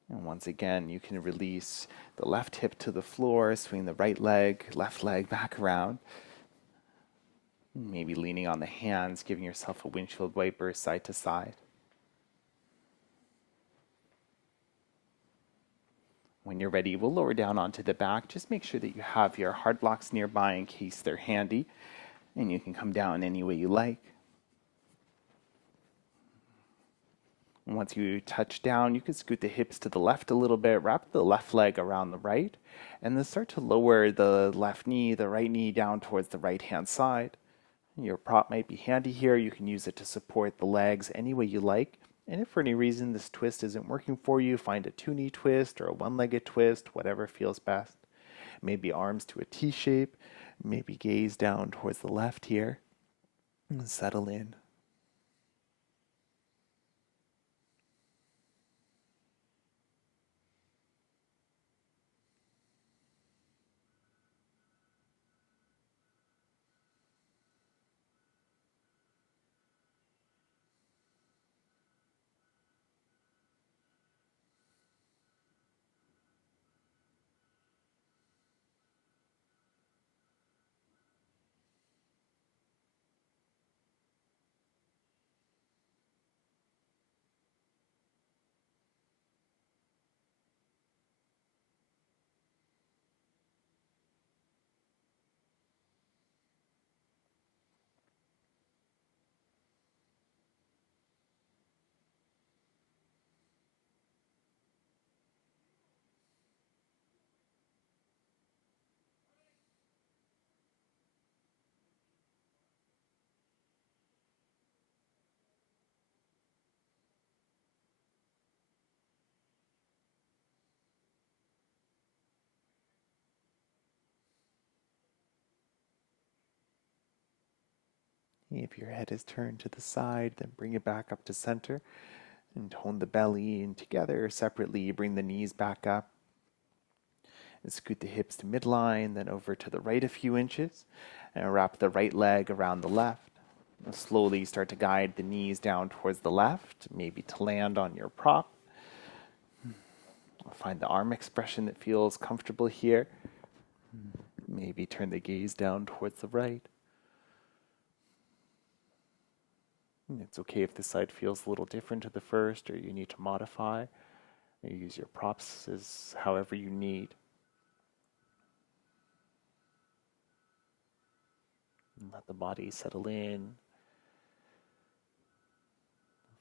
And once again, you can release the left hip to the floor, swing the right leg, left leg back around. Maybe leaning on the hands, giving yourself a windshield wiper side to side. When you're ready, we'll lower down onto the back. Just make sure that you have your hard blocks nearby in case they're handy. And you can come down any way you like. And once you touch down, you can scoot the hips to the left a little bit, wrap the left leg around the right, and then start to lower the left knee, the right knee down towards the right-hand side. Your prop might be handy here. You can use it to support the legs any way you like. And if for any reason this twist isn't working for you, find a two-knee twist or a one-legged twist, whatever feels best. Maybe arms to a T shape, maybe gaze down towards the left here, and settle in. If your head is turned to the side, then bring it back up to center and tone the belly in together. Separately, bring the knees back up and scoot the hips to midline, then over to the right a few inches and wrap the right leg around the left. And slowly start to guide the knees down towards the left, maybe to land on your prop. Find the arm expression that feels comfortable here. Maybe turn the gaze down towards the right. It's okay if this side feels a little different to the first, or you need to modify, or use your props as however you need. And let the body settle in.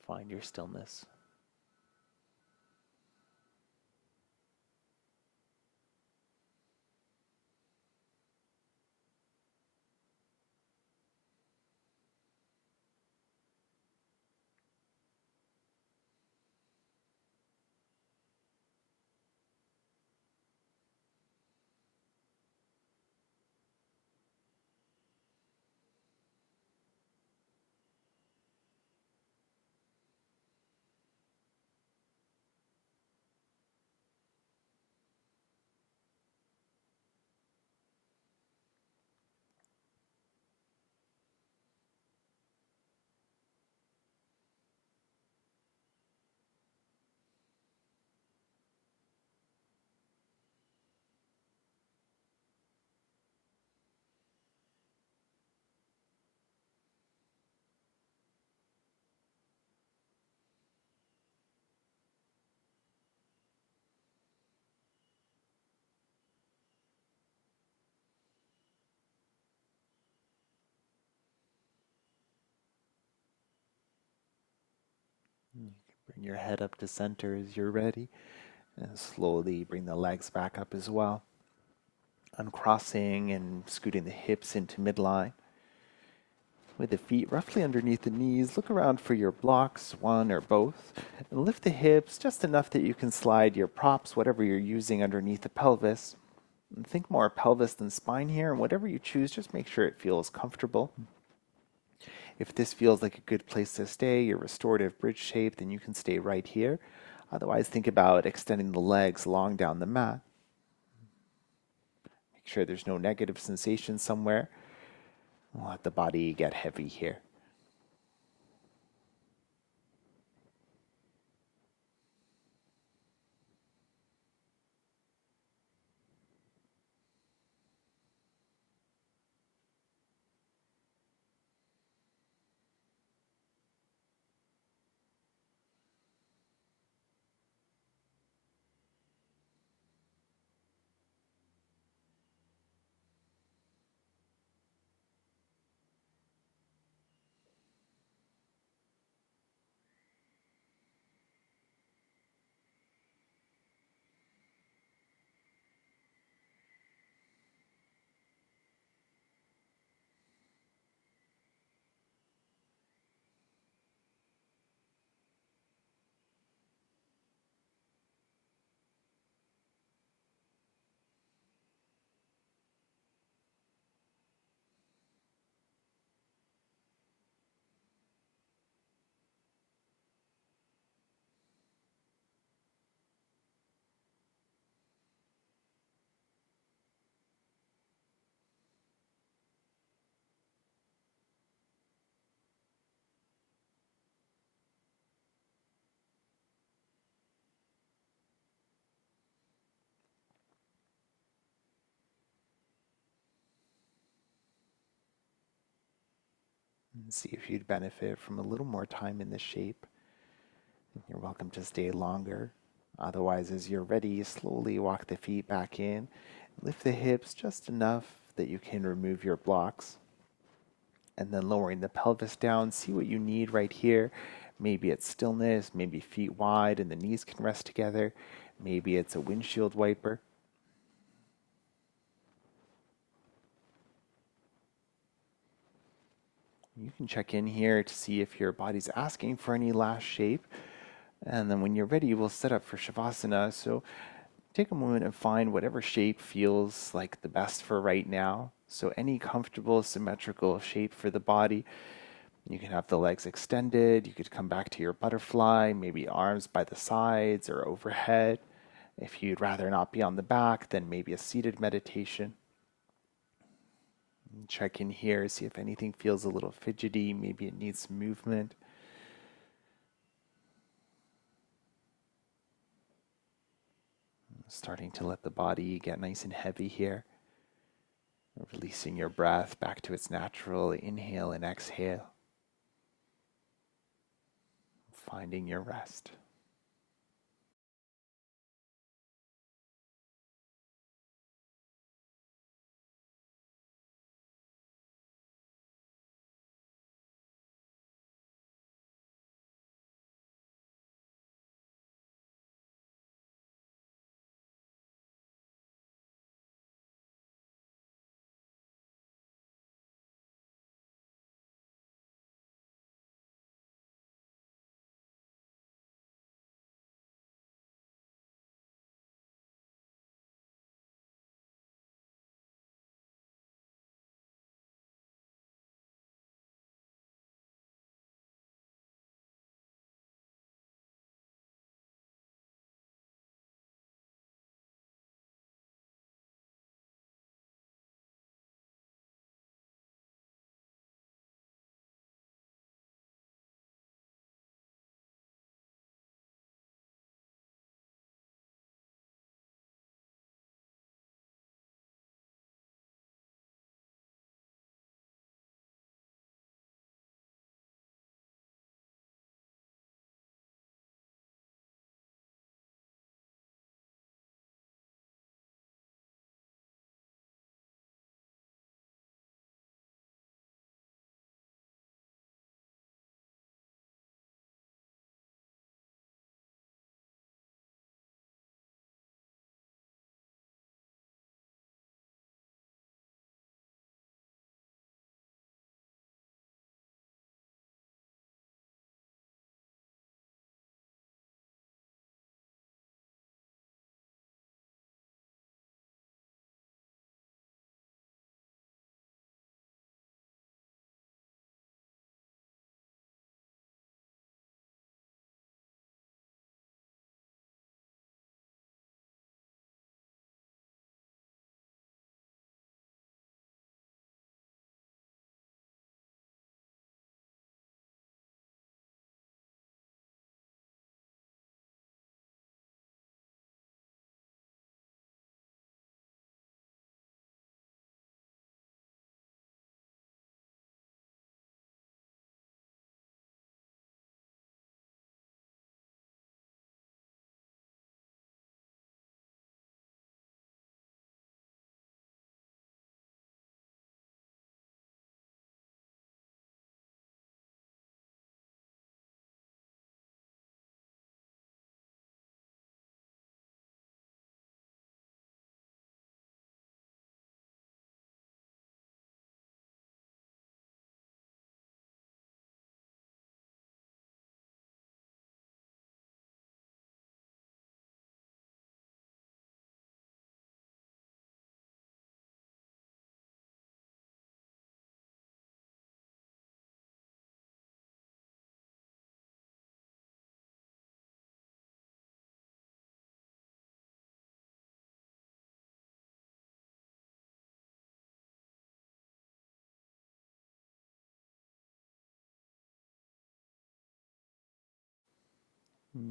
Find your stillness. You can bring your head up to center as you're ready, and slowly bring the legs back up as well. Uncrossing and scooting the hips into midline. With the feet roughly underneath the knees, look around for your blocks, one or both, and lift the hips just enough that you can slide your props, whatever you're using, underneath the pelvis. And think more pelvis than spine here, and whatever you choose, just make sure it feels comfortable. If this feels like a good place to stay, your restorative bridge shape, then you can stay right here. Otherwise, think about extending the legs long down the mat. Make sure there's no negative sensation somewhere. Let the body get heavy here. See if you'd benefit from a little more time in this shape. You're welcome to stay longer. Otherwise, as you're ready, slowly walk the feet back in. Lift the hips just enough that you can remove your blocks. And then lowering the pelvis down, see what you need right here. Maybe it's stillness, maybe feet wide and the knees can rest together. Maybe it's a windshield wiper. You can check in here to see if your body's asking for any last shape. And then when you're ready, we'll set up for Shavasana. So take a moment and find whatever shape feels like the best for right now. So any comfortable, symmetrical shape for the body. You can have the legs extended. You could come back to your butterfly, maybe arms by the sides or overhead. If you'd rather not be on the back, then maybe a seated meditation. Check in here, see if anything feels a little fidgety. Maybe it needs some movement. Starting to let the body get nice and heavy here. Releasing your breath back to its natural inhale and exhale. Finding your rest.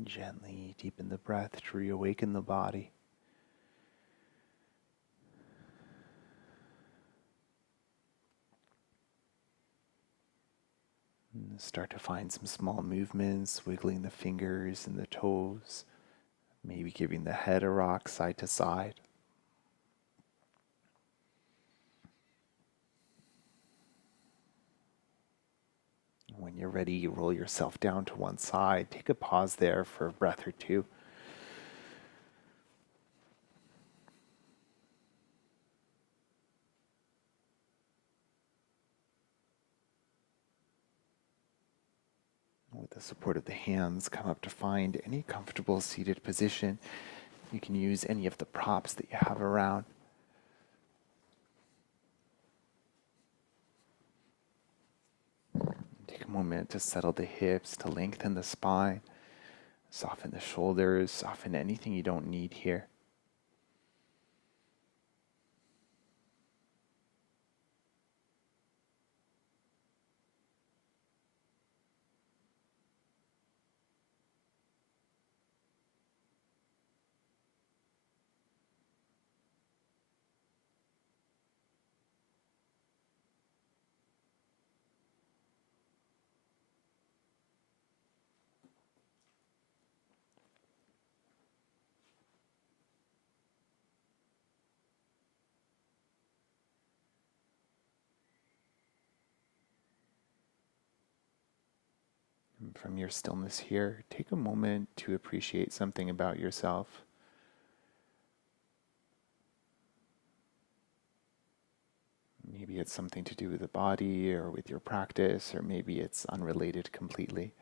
Gently deepen the breath to reawaken the body. Start to find some small movements, wiggling the fingers and the toes, maybe giving the head a rock side to side. When you're ready, you roll yourself down to one side. Take a pause there for a breath or two. With the support of the hands, come up to find any comfortable seated position. You can use any of the props that you have around. Take a moment to settle the hips, to lengthen the spine, soften the shoulders, soften anything you don't need here. And from your stillness here, take a moment to appreciate something about yourself. Maybe it's something to do with the body or with your practice, or maybe it's unrelated completely.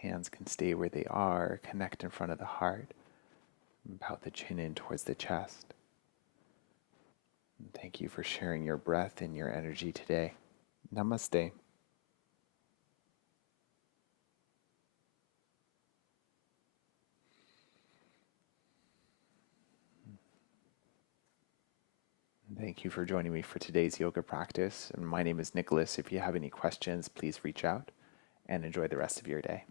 Hands can stay where they are, connect in front of the heart, pout the chin in towards the chest. And thank you for sharing your breath and your energy today. Namaste. Thank you for joining me for today's yoga practice. And my name is Nicholas. If you have any questions, please reach out and enjoy the rest of your day.